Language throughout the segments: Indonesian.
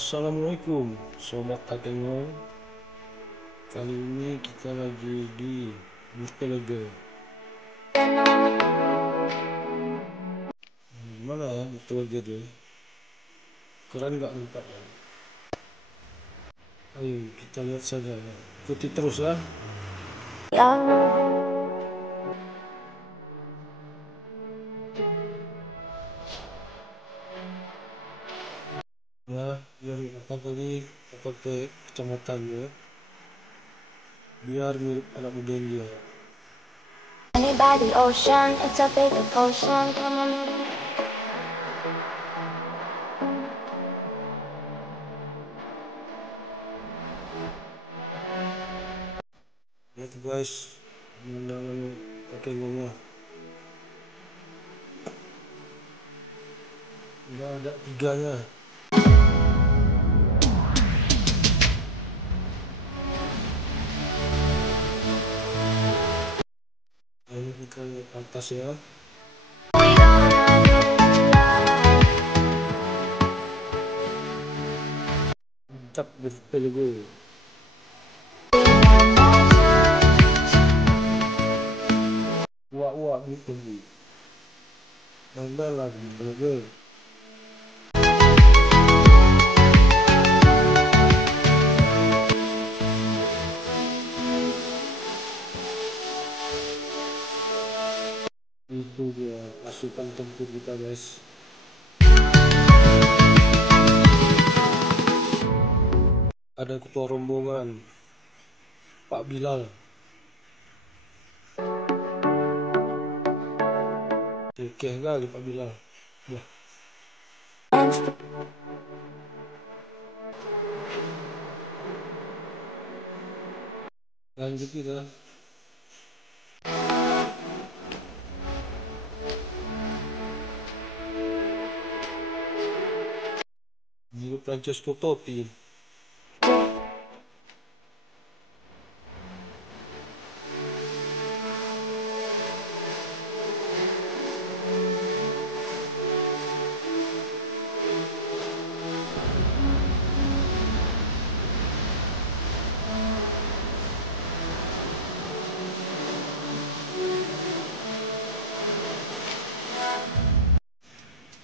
Assalamualaikum Sobat Akengo. Kali ini kita lagi di Burkelega. Gimana ya Burkelega deh? Keren gak tempatnya? Ayo kita lihat saja ya. Ikuti terus ya. Ya, dari apa tadi ke kecamatannya biar mirip anak muda India. Anybody ocean, it's a big ocean. Lihat guys, pemandangan Akengo-nya. Udah ada tiganya. Ini kita lihat atas ya. Mantap Burkelega. Wah gitu nih. Nambah lagi Burkelega. Itu dia pasukan tempur kita guys. Ada ketua rombongan Pak Bilal. Kekeh kali Pak Bilal. Wah, lanjut kita. Hidup Francesco Totti.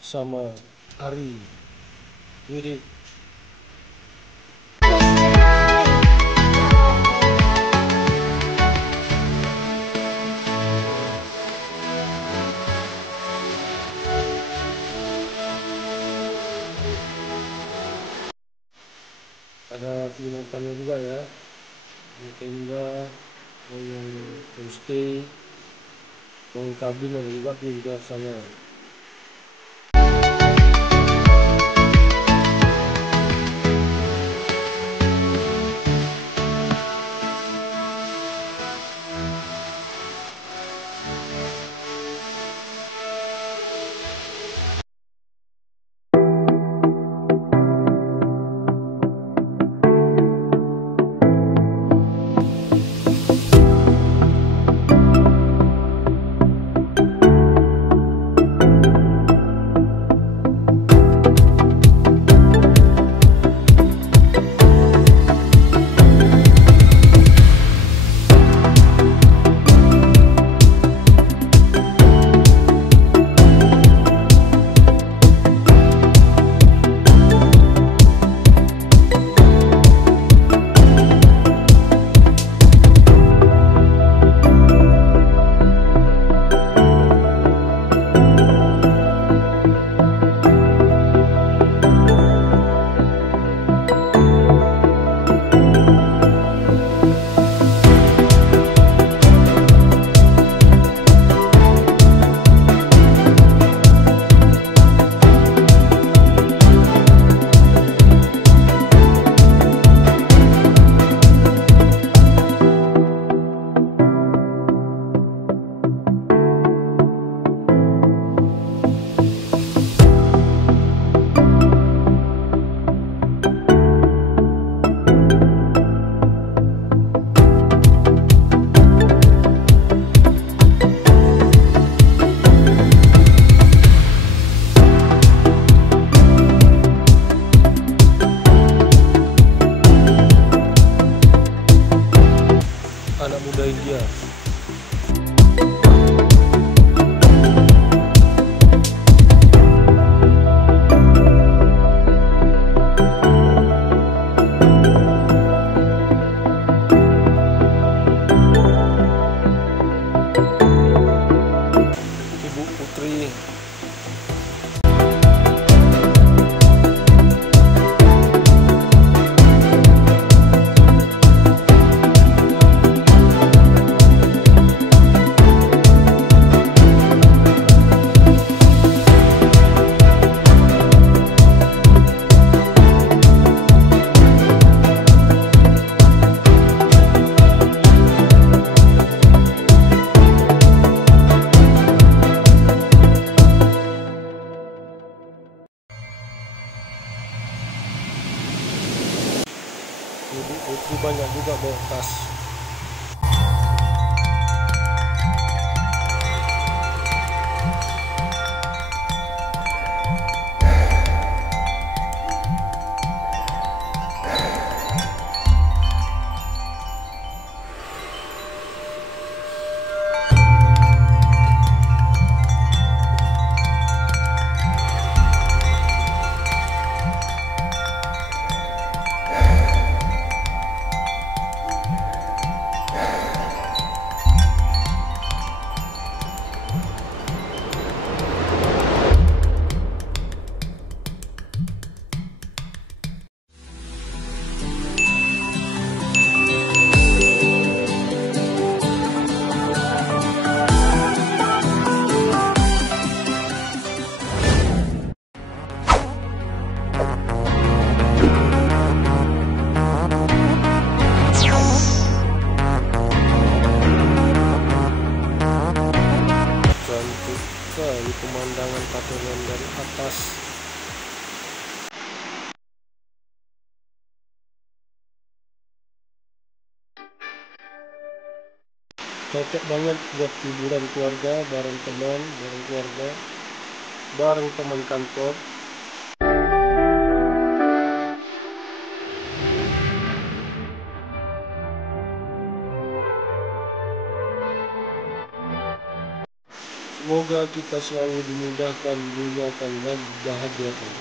Sama Ari Wirid. Ada penginapannya juga ya, yang tenda, yang homestay, yang kabin ada juga di sebelah sana. bawa tas. Cantik sekali pemandangan Patogen dari atas. Cocok banget buat liburan keluarga, bareng teman, bareng keluarga, bareng teman kantor. Semoga kita selalu dimudahkan, dimuliakan, dan dibahagiakan.